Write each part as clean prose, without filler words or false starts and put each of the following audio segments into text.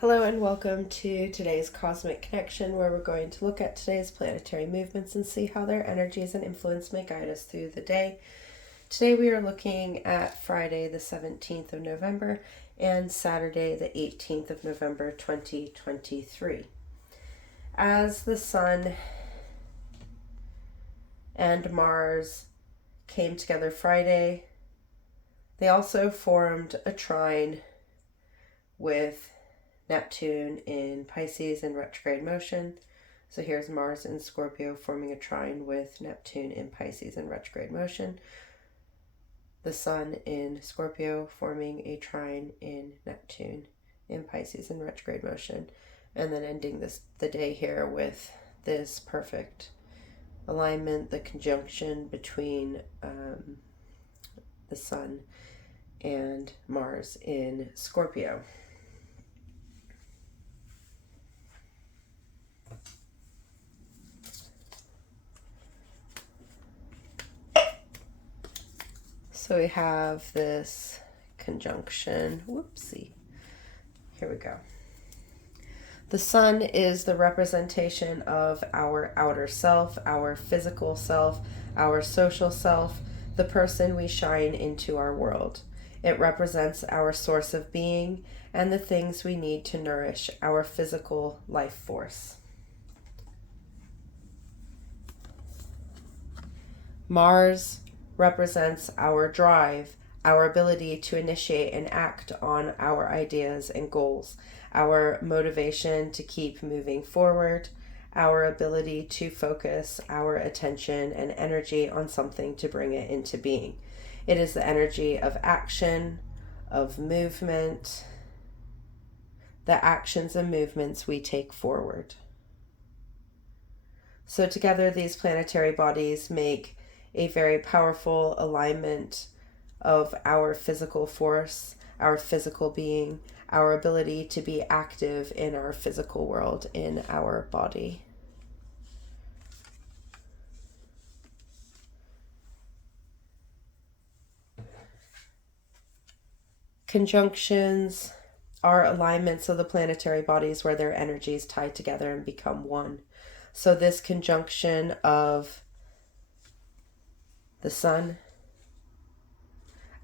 Hello and welcome to today's Cosmic Connection, where we're going to look at today's planetary movements and see how their energies and influence may guide us through the day. Today we are looking at Friday the 17th of November and Saturday the 18th of November 2023. As the Sun and Mars came together Friday, they also formed a trine with Neptune in Pisces in retrograde motion. So here's Mars in Scorpio forming a trine with Neptune in Pisces in retrograde motion. The Sun in Scorpio forming a trine in Neptune in Pisces in retrograde motion. And then ending the day here with this perfect alignment, the conjunction between the Sun and Mars in Scorpio. So we have this conjunction. Whoopsie. Here we go. The Sun is the representation of our outer self, our physical self, our social self, the person we shine into our world. It represents our source of being and the things we need to nourish our physical life force. Mars represents our drive, our ability to initiate and act on our ideas and goals, our motivation to keep moving forward, our ability to focus our attention and energy on something to bring it into being. It is the energy of action, of movement, the actions and movements we take forward. So together these planetary bodies make a very powerful alignment of our physical force, our physical being, our ability to be active in our physical world, in our body. Conjunctions are alignments of the planetary bodies where their energies tie together and become one. So this conjunction of the Sun,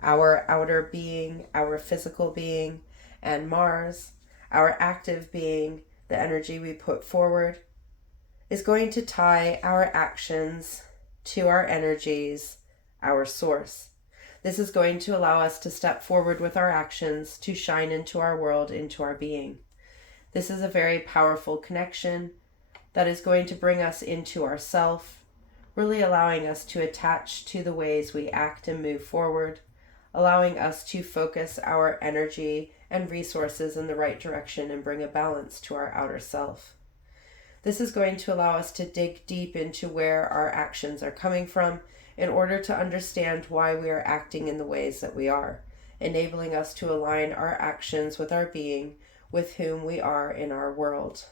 our outer being, our physical being, and Mars, our active being, the energy we put forward, is going to tie our actions to our energies, our source. This is going to allow us to step forward with our actions, to shine into our world, into our being. This is a very powerful connection that is going to bring us into ourself, really allowing us to attach to the ways we act and move forward, allowing us to focus our energy and resources in the right direction and bring a balance to our outer self. This is going to allow us to dig deep into where our actions are coming from in order to understand why we are acting in the ways that we are, enabling us to align our actions with our being, with whom we are in our world.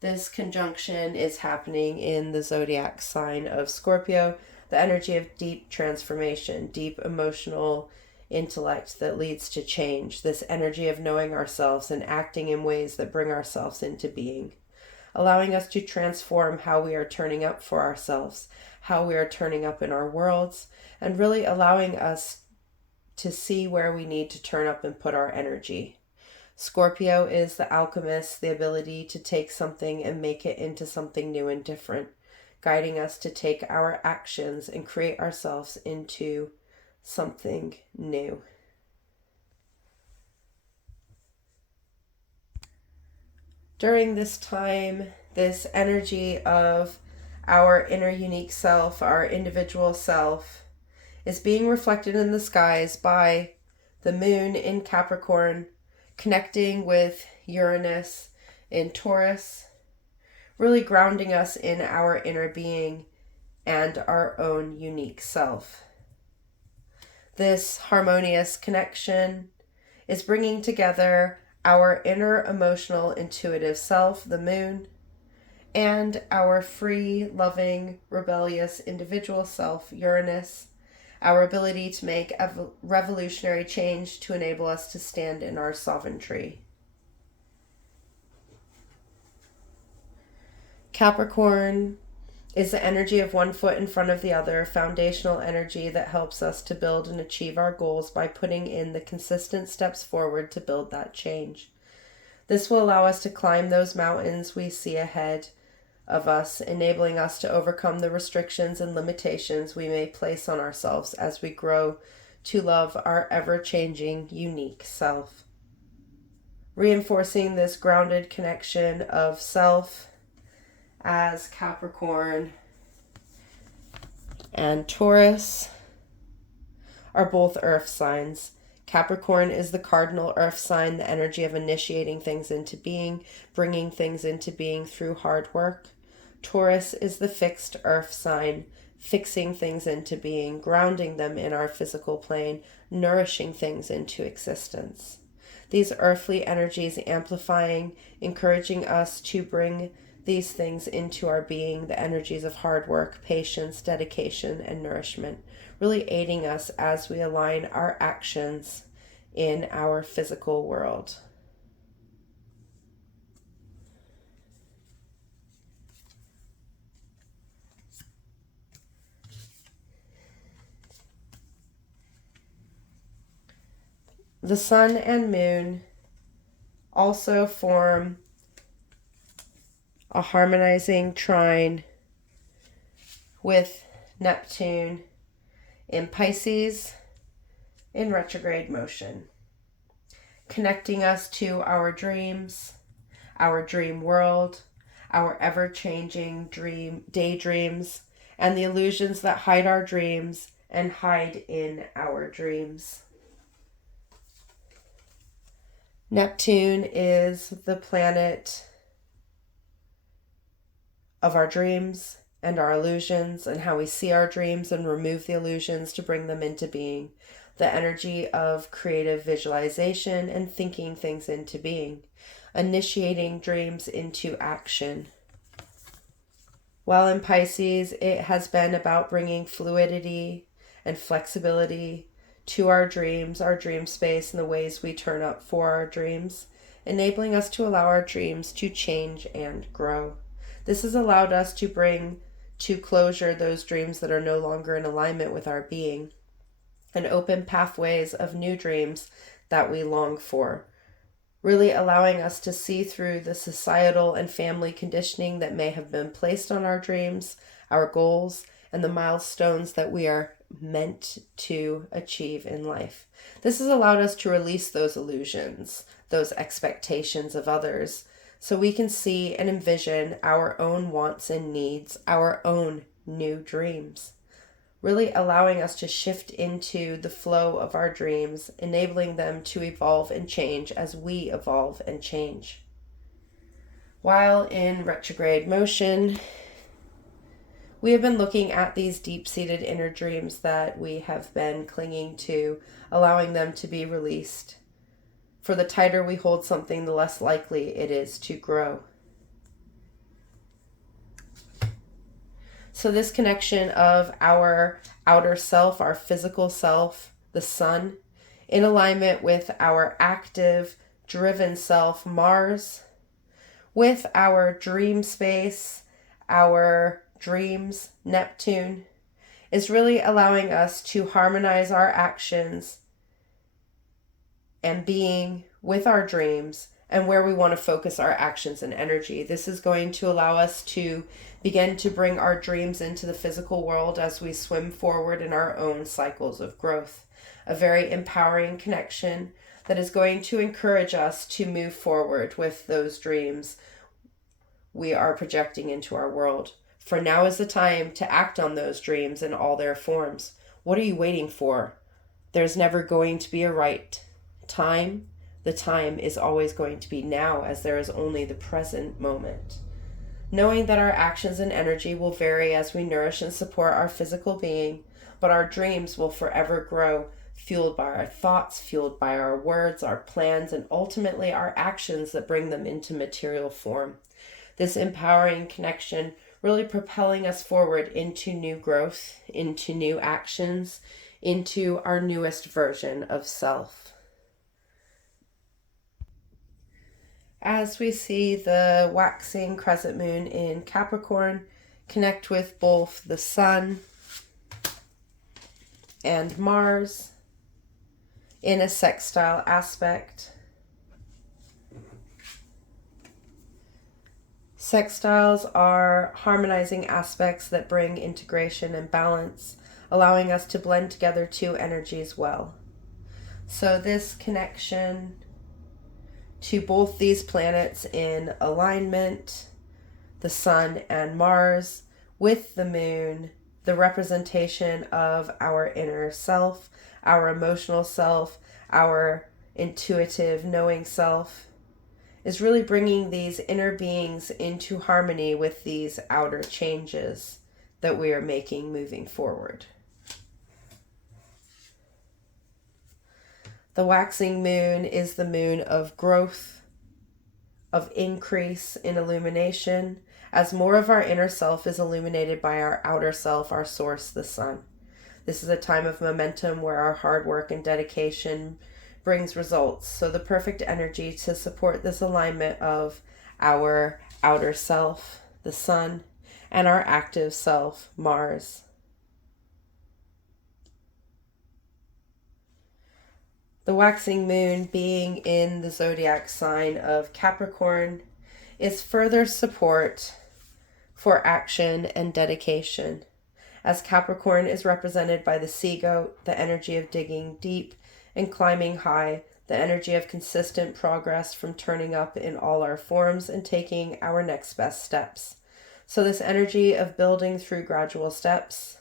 This conjunction is happening in the zodiac sign of Scorpio, the energy of deep transformation, deep emotional intellect that leads to change, this energy of knowing ourselves and acting in ways that bring ourselves into being, allowing us to transform how we are turning up for ourselves, how we are turning up in our worlds, and really allowing us to see where we need to turn up and put our energy. Scorpio is the alchemist, the ability to take something and make it into something new and different, guiding us to take our actions and create ourselves into something new. During this time, this energy of our inner unique self, our individual self, is being reflected in the skies by the moon in Capricorn, connecting with Uranus in Taurus, really grounding us in our inner being and our own unique self. This harmonious connection is bringing together our inner emotional intuitive self, the moon, and our free, loving, rebellious individual self, Uranus, our ability to make revolutionary change to enable us to stand in our sovereignty. Capricorn is the energy of one foot in front of the other, foundational energy that helps us to build and achieve our goals by putting in the consistent steps forward to build that change. This will allow us to climb those mountains we see ahead of us, enabling us to overcome the restrictions and limitations we may place on ourselves as we grow to love our ever-changing, unique self. Reinforcing this grounded connection of self as Capricorn and Taurus are both earth signs. Capricorn is the cardinal earth sign, the energy of initiating things into being, bringing things into being through hard work. Taurus is the fixed earth sign, fixing things into being, grounding them in our physical plane, nourishing things into existence. These earthly energies amplifying, encouraging us to bring these things into our being, the energies of hard work, patience, dedication, and nourishment, really aiding us as we align our actions in our physical world. The sun and moon also form a harmonizing trine with Neptune in Pisces in retrograde motion, connecting us to our dreams, our dream world, our ever-changing daydreams, and the illusions that hide our dreams and hide in our dreams. Neptune is the planet of our dreams and our illusions and how we see our dreams and remove the illusions to bring them into being. The energy of creative visualization and thinking things into being. Initiating dreams into action. While in Pisces, it has been about bringing fluidity and flexibility to our dreams, our dream space, and the ways we turn up for our dreams, enabling us to allow our dreams to change and grow. This has allowed us to bring to closure those dreams that are no longer in alignment with our being, and open pathways of new dreams that we long for, really allowing us to see through the societal and family conditioning that may have been placed on our dreams, our goals, and the milestones that we are meant to achieve in life. This has allowed us to release those illusions, those expectations of others, so we can see and envision our own wants and needs, our own new dreams, really allowing us to shift into the flow of our dreams, enabling them to evolve and change as we evolve and change. While in retrograde motion, we have been looking at these deep-seated inner dreams that we have been clinging to, allowing them to be released. For the tighter we hold something, the less likely it is to grow. So this connection of our outer self, our physical self, the sun, in alignment with our active, driven self, Mars, with our dream space, our dreams, Neptune, is really allowing us to harmonize our actions and being with our dreams and where we want to focus our actions and energy. This is going to allow us to begin to bring our dreams into the physical world as we swim forward in our own cycles of growth. A very empowering connection that is going to encourage us to move forward with those dreams we are projecting into our world. For now is the time to act on those dreams in all their forms. What are you waiting for? There's never going to be a right time. The time is always going to be now, as there is only the present moment. Knowing that our actions and energy will vary as we nourish and support our physical being, but our dreams will forever grow, fueled by our thoughts, fueled by our words, our plans, and ultimately our actions that bring them into material form. This empowering connection really propelling us forward into new growth, into new actions, into our newest version of self. As we see the waxing crescent moon in Capricorn connect with both the Sun and Mars in a sextile aspect. Sextiles are harmonizing aspects that bring integration and balance, allowing us to blend together two energies well. So this connection to both these planets in alignment, the Sun and Mars, with the Moon, the representation of our inner self, our emotional self, our intuitive knowing self, is really bringing these inner beings into harmony with these outer changes that we are making moving forward. The waxing moon is the moon of growth, of increase in illumination, as more of our inner self is illuminated by our outer self, our source, the Sun. This is a time of momentum where our hard work and dedication brings results. So the perfect energy to support this alignment of our outer self, the Sun, and our active self, Mars. The waxing moon, being in the zodiac sign of Capricorn, is further support for action and dedication, as Capricorn is represented by the sea goat, the energy of digging deep and climbing high, the energy of consistent progress from turning up in all our forms and taking our next best steps. So this energy of building through gradual steps,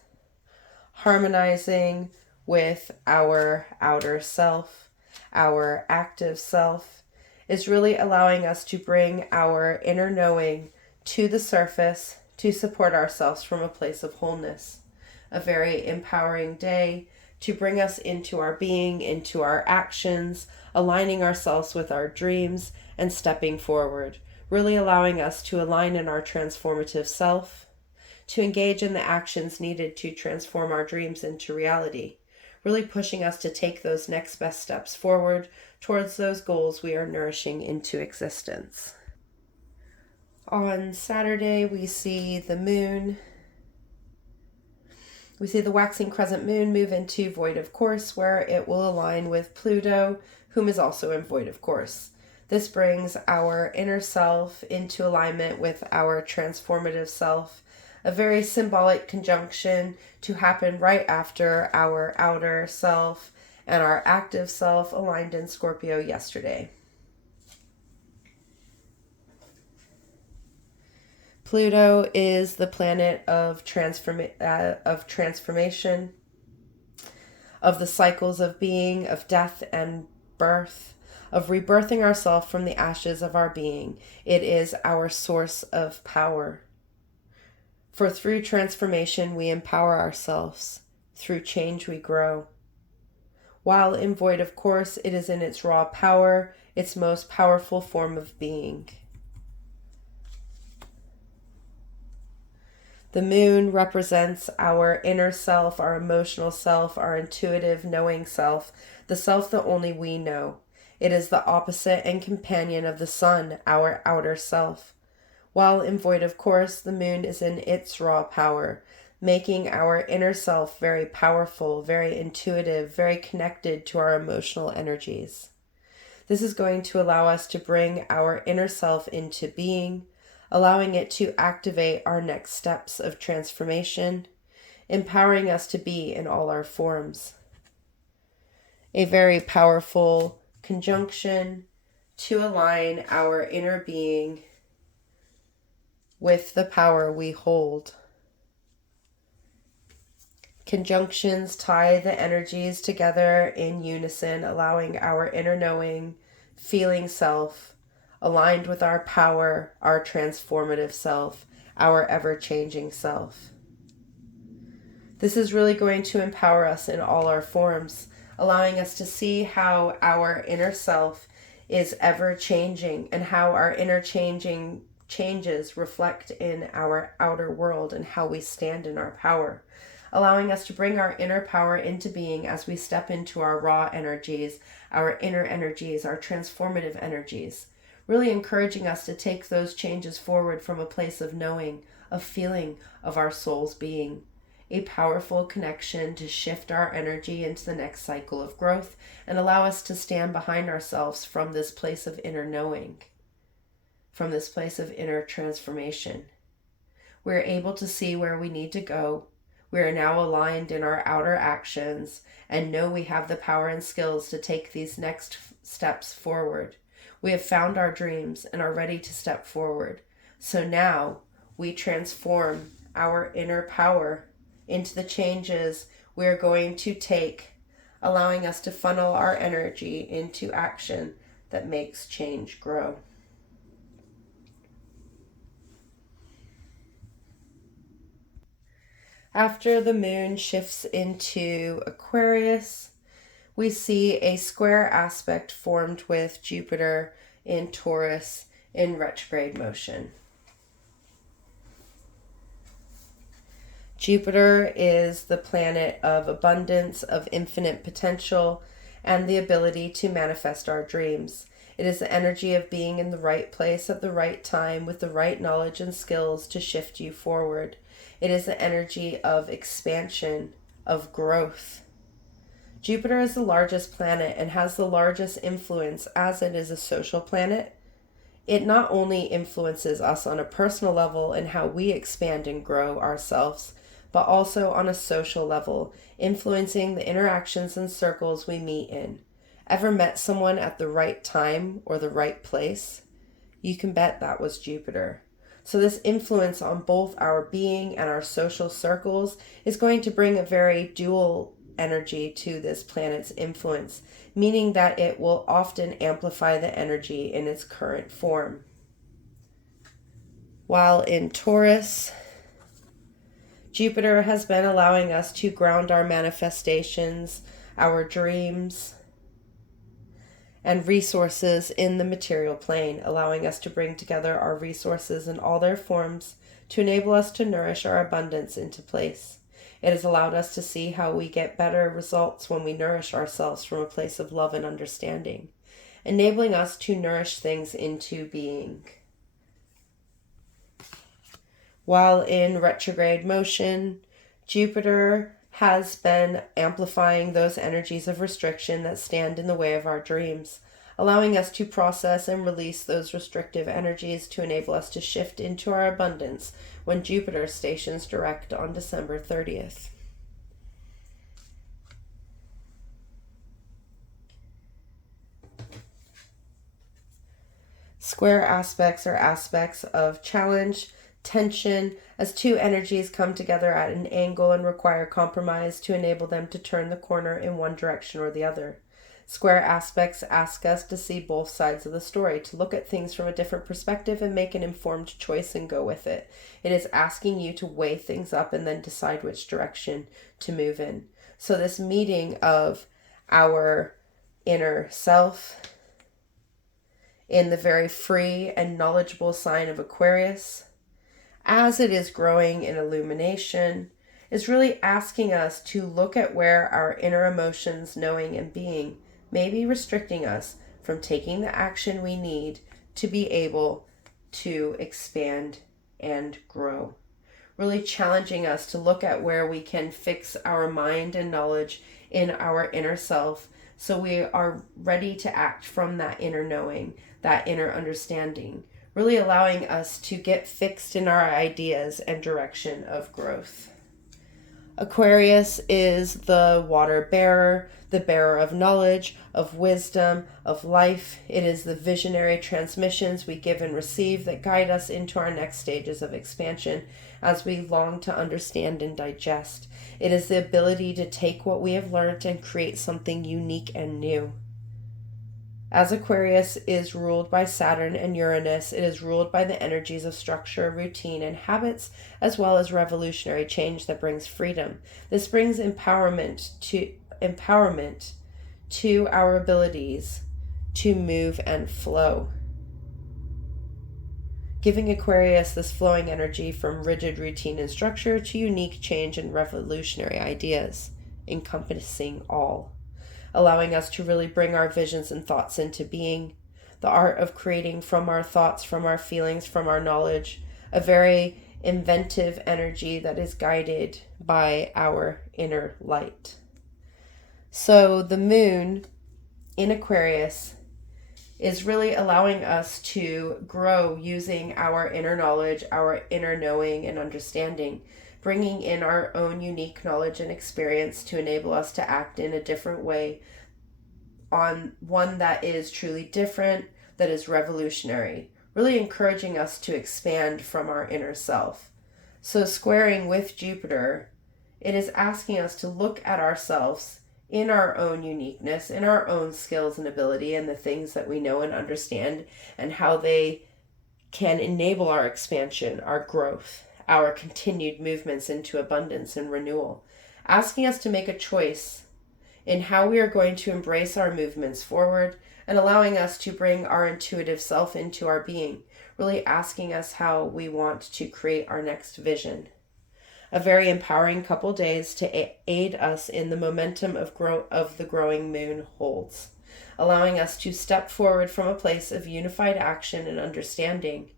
harmonizing with our outer self, our active self, is really allowing us to bring our inner knowing to the surface to support ourselves from a place of wholeness. A very empowering day to bring us into our being, into our actions, aligning ourselves with our dreams and stepping forward, really allowing us to align in our transformative self, to engage in the actions needed to transform our dreams into reality, really pushing us to take those next best steps forward towards those goals we are nourishing into existence. On Saturday, we see the moon. We see the waxing crescent moon move into void of course, where it will align with Pluto, whom is also in void of course. This brings our inner self into alignment with our transformative self, a very symbolic conjunction to happen right after our outer self and our active self aligned in Scorpio yesterday. Pluto is the planet of transformation, of the cycles of being, of death and birth, of rebirthing ourselves from the ashes of our being. It is our source of power. For through transformation, we empower ourselves. Through change, we grow. While in void of course, it is in its raw power, its most powerful form of being. The moon represents our inner self, our emotional self, our intuitive knowing self, the self that only we know. It is the opposite and companion of the Sun, our outer self. While in void of course, the moon is in its raw power, making our inner self very powerful, very intuitive, very connected to our emotional energies. This is going to allow us to bring our inner self into being, allowing it to activate our next steps of transformation, empowering us to be in all our forms. A very powerful conjunction to align our inner being with the power we hold. Conjunctions tie the energies together in unison, allowing our inner knowing, feeling self, aligned with our power, our transformative self, our ever-changing self. This is really going to empower us in all our forms, allowing us to see how our inner self is ever-changing and how our inner changes reflect in our outer world and how we stand in our power, allowing us to bring our inner power into being as we step into our raw energies, our inner energies, our transformative energies, really encouraging us to take those changes forward from a place of knowing, of feeling, of our soul's being. A powerful connection to shift our energy into the next cycle of growth and allow us to stand behind ourselves from this place of inner knowing, from this place of inner transformation. We're able to see where we need to go. We are now aligned in our outer actions and know we have the power and skills to take these next steps forward. We have found our dreams and are ready to step forward. So now we transform our inner power into the changes we're going to take, allowing us to funnel our energy into action that makes change grow. After the moon shifts into Aquarius, we see a square aspect formed with Jupiter in Taurus in retrograde motion. Jupiter is the planet of abundance, of infinite potential, and the ability to manifest our dreams. It is the energy of being in the right place at the right time with the right knowledge and skills to shift you forward. It is the energy of expansion, of growth. Jupiter is the largest planet and has the largest influence as it is a social planet. It not only influences us on a personal level in how we expand and grow ourselves, but also on a social level, influencing the interactions and circles we meet in. Ever met someone at the right time or the right place? You can bet that was Jupiter. So this influence on both our being and our social circles is going to bring a very dual energy to this planet's influence, meaning that it will often amplify the energy in its current form. While in Taurus, Jupiter has been allowing us to ground our manifestations, our dreams, and resources in the material plane, allowing us to bring together our resources in all their forms to enable us to nourish our abundance into place. It has allowed us to see how we get better results when we nourish ourselves from a place of love and understanding, enabling us to nourish things into being. While in retrograde motion, Jupiter has been amplifying those energies of restriction that stand in the way of our dreams, allowing us to process and release those restrictive energies to enable us to shift into our abundance when Jupiter stations direct on December 30th. Square aspects are aspects of challenge, tension, as two energies come together at an angle and require compromise to enable them to turn the corner in one direction or the other. Square aspects ask us to see both sides of the story, to look at things from a different perspective and make an informed choice and go with it. It is asking you to weigh things up and then decide which direction to move in. So this meeting of our inner self in the very free and knowledgeable sign of Aquarius, as it is growing in illumination, is really asking us to look at where our inner emotions, knowing and being, may be restricting us from taking the action we need to be able to expand and grow. Really challenging us to look at where we can fix our mind and knowledge in our inner self so we are ready to act from that inner knowing, that inner understanding, really allowing us to get fixed in our ideas and direction of growth. Aquarius is the water bearer, the bearer of knowledge, of wisdom, of life. It is the visionary transmissions we give and receive that guide us into our next stages of expansion as we long to understand and digest. It is the ability to take what we have learned and create something unique and new. As Aquarius is ruled by Saturn and Uranus, it is ruled by the energies of structure, routine, and habits, as well as revolutionary change that brings freedom. This brings empowerment to our abilities to move and flow, giving Aquarius this flowing energy from rigid routine and structure to unique change and revolutionary ideas, encompassing all, allowing us to really bring our visions and thoughts into being. the art of creating from our thoughts, from our feelings, from our knowledge, a very inventive energy that is guided by our inner light. So the moon in Aquarius is really allowing us to grow using our inner knowledge, our inner knowing and understanding, bringing in our own unique knowledge and experience to enable us to act in a different way, on one that is truly different, that is revolutionary, really encouraging us to expand from our inner self. So squaring with Jupiter, it is asking us to look at ourselves in our own uniqueness, in our own skills and ability, and the things that we know and understand, and how they can enable our expansion, our growth, our continued movements into abundance and renewal. Asking us to make a choice in how we are going to embrace our movements forward, and allowing us to bring our intuitive self into our being, really asking us how we want to create our next vision. A very empowering couple days to aid us in the momentum of the growing moon holds, allowing us to step forward from a place of unified action and understanding.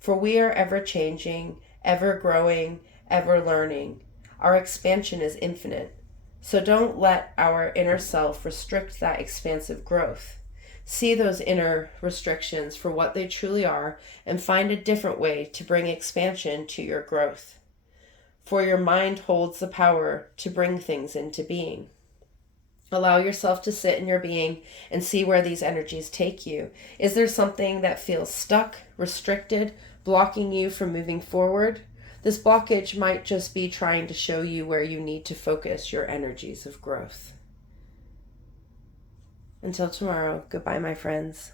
For we are ever changing, ever growing, ever learning. Our expansion is infinite. So don't let our inner self restrict that expansive growth. See those inner restrictions for what they truly are, and find a different way to bring expansion to your growth. For your mind holds the power to bring things into being. Allow yourself to sit in your being and see where these energies take you. Is there something that feels stuck, restricted, blocking you from moving forward? This blockage might just be trying to show you where you need to focus your energies of growth. Until tomorrow, goodbye, my friends.